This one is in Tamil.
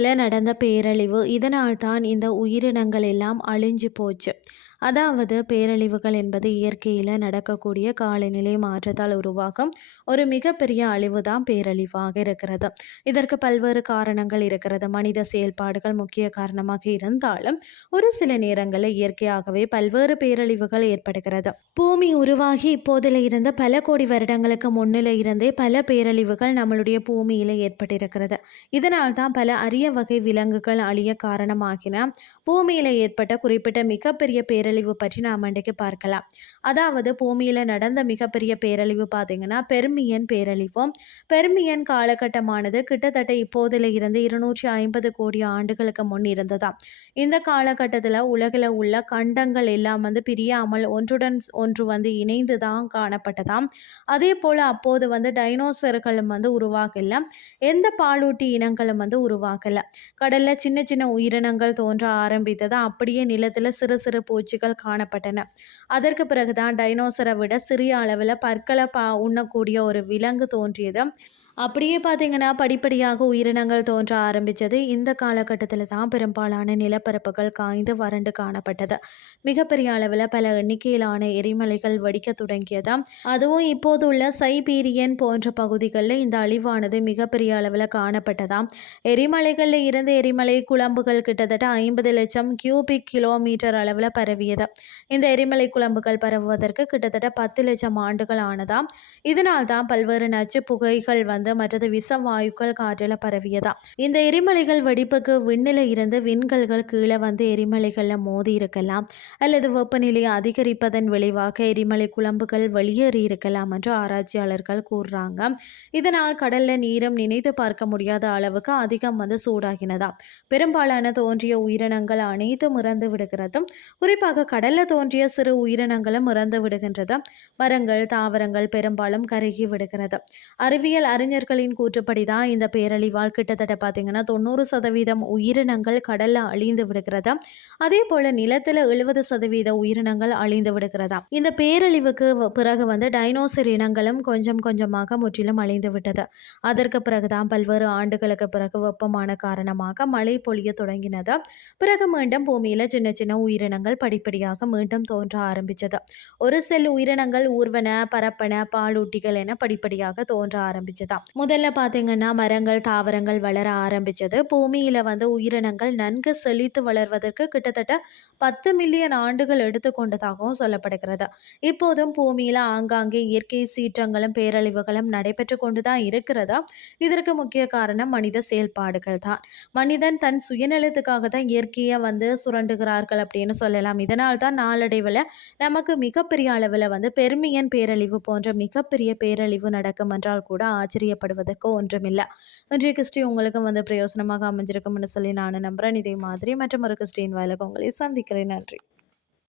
நடந்த பேரழிவு. இதனால் தான் இந்த உயிரினங்கள் எல்லாம் அழிஞ்சு போச்சு. அதாவது பேரழிவுகள் என்பது இயற்கையில் நடக்கக்கூடிய காலநிலை மாற்றத்தால் உருவாகும் ஒரு மிகப்பெரிய அழிவு தான் பேரழிவாக இருக்கிறது. இதற்கு பல்வேறு காரணங்கள் இருக்கிறது. மனித செயல்பாடுகள் முக்கிய காரணமாக இருந்தாலும் ஒரு சில நேரங்களில் இயற்கையாகவே பல்வேறு பேரழிவுகள் ஏற்படுகிறது. பூமி உருவாகி இப்போதில் இருந்து பல கோடி வருடங்களுக்கு முன்னில இருந்தே பல பேரழிவுகள் நம்மளுடைய பூமியில் ஏற்பட்டிருக்கிறது. இதனால் தான் பல அரிய வகை விலங்குகள் அழிய காரணமாகின பூமியில் ஏற்பட்ட குறிப்பிட்ட மிகப்பெரிய பேரழிவு பற்றி நாம் இன்றைக்கு பார்க்கலாம். அதாவது பூமியில் நடந்த மிகப்பெரிய பேரழிவு பார்த்தீங்கன்னா பெர்மியன் பேரழிவும் பெர்மியன் காலகட்டமானது கிட்டத்தட்ட இப்போதில் இருந்து இருநூற்றி ஐம்பது கோடி ஆண்டுகளுக்கு முன் இருந்ததாம். இந்த காலகட்டத்தில் உலகில் உள்ள கண்டங்கள் எல்லாம் வந்து பிரியாமல் ஒன்றுடன் ஒன்று வந்து இணைந்து தான் காணப்பட்டதாம். அதே போல் அப்போது வந்து டைனோசர்களும் வந்து உருவாகல. எந்த பாலூட்டி இனங்களும் வந்து உருவாகலை. கடலில் சின்ன சின்ன உயிரினங்கள் தோன்ற ஆரம்பித்தது. அப்படியே நிலத்தில் சிறு சிறு பூச்சிகள் காணப்பட்டன. அதற்கு பிறகுதான் டைனோசரை விட சிறிய அளவில் பற்களை பா உண்ணக்கூடிய ஒரு விலங்கு தோன்றியது. அப்படியே பார்த்தீங்கன்னா படிப்படியாக உயிரினங்கள் தோன்ற ஆரம்பித்தது இந்த காலகட்டத்தில் தான் பெரும்பாலான நிலப்பரப்புகள் காய்ந்து வறண்டு காணப்பட்டது. மிகப்பெரிய அளவில் பல எண்ணிக்கையிலான எரிமலைகள் வெடிக்க தொடங்கியதாம். அதுவும் இப்போது உள்ள சைபீரியன் போன்ற பகுதிகளில் இந்த அழிவானது மிகப்பெரிய அளவில் காணப்பட்டதாம். எரிமலைகளில் இருந்து எரிமலை குழம்புகள் கிட்டத்தட்ட ஐம்பது லட்சம் கியூபிக் கிலோமீட்டர் அளவில் பரவியது இந்த எரிமலை குழம்புகள் பரவுவதற்கு கிட்டத்தட்ட பத்து லட்சம் ஆண்டுகள் ஆனதாம். இதனால் தான் பல்வேறு நச்சு புகைகள் வந்து மற்றது விஷ வாயுக்கள் காற்றில் பரவியதா இந்த எரிமலைகள் வெடிப்புக்கு விண்ணில இருந்து விண்கல்கள் கீழே வந்து எரிமலைகளில் மோதி இருக்கலாம். அல்லது வெப்பநிலை அதிகரிப்பதன் விளைவாக எரிமலை குழம்புகள் வெளியேறி இருக்கலாம் என்று ஆராய்ச்சியாளர்கள் கூறுறாங்க. இதனால் கடல்ல நீரம் நினைத்து பார்க்க முடியாத அளவுக்கு அதிகம் வந்து சூடாகினதா பெரும்பாலான தோன்றிய உயிரினங்கள் அனைத்தும் இறந்து விடுகிறதும் குறிப்பாக கடல்ல தோன்றிய சிறு உயிரினங்களும் இறந்து விடுகின்றது மரங்கள் தாவரங்கள் பெரும்பாலும் கருகி விடுகிறது. அறிவியல் அறிஞர்களின் கூற்றுப்படி தான் இந்த பேரழிவால் கிட்டத்தட்ட பார்த்தீங்கன்னா தொண்ணூறு சதவீதம் உயிரினங்கள் கடல்ல அழிந்து விடுகிறது அதே போல நிலத்தில் எழுபது சதவீத உயிரினங்கள் அழிந்து விடுகிறதா இந்த பேரழிவுக்கு பிறகு வந்து டைனோசர் இனங்களும் கொஞ்சம் கொஞ்சமாக முற்றிலும் அழிந்து விட்டது. அதற்கு பிறகுதான் பல்வேறு ஆண்டுகளுக்கு பிறகு வெப்பமான காரணமாக மழை பொழிய தொடங்கினது. பிறகு மீண்டும் பூமியில சின்ன சின்ன உயிரினங்கள் படிப்படியாக மீண்டும் தோன்ற ஆரம்பிச்சது. ஒரு செல் உயிரினங்கள் ஊர்வன பரப்பன பாலூட்டிகள் என படிப்படியாக தோன்ற ஆரம்பிச்சதா முதல்ல பார்த்தீங்கன்னா மரங்கள் தாவரங்கள் வளர ஆரம்பிச்சது. பூமியில வந்து உயிரினங்கள் நன்கு செழித்து வளர்வதற்கு கிட்டத்தட்ட பத்து மில்லியன் ஆண்டுகள் எடுத்துக்கொண்டதாகவும் சொல்லப்படுகிறது. இப்போதும் பூமியில் ஆங்காங்கே இயற்கை சீற்றங்களும் பேரழிவுகளும் நடைபெற்று கொண்டுதான் இருக்கிறதா? இதற்கு முக்கிய காரணம் மனித செயல்பாடுகள் தான். மனிதன் தன் சுயநலத்துக்காக தான் இயற்கையை வந்து சுரண்டுகிறார்கள் அப்படின்னு சொல்லலாம். இதனால் தான் நாளடைவில் நமக்கு மிகப்பெரிய அளவில் வந்து பெருமியன் பேரழிவு போன்ற மிகப்பெரிய பேரழிவு நடக்கும் என்றால் கூட ஆச்சரியப்படுவதற்கு ஒன்றுமில்லை. இன்றைய கிறிஸ்டி உங்களுக்கும் வந்து பிரயோசனமாக அமைஞ்சிருக்கும்னு சொல்லி நான் நம்புகிறேன் இதே மாதிரி மற்றும் ஒரு கிறிஸ்டின் வாயிலாக உங்களை சந்திக்கிறேன். நன்றி.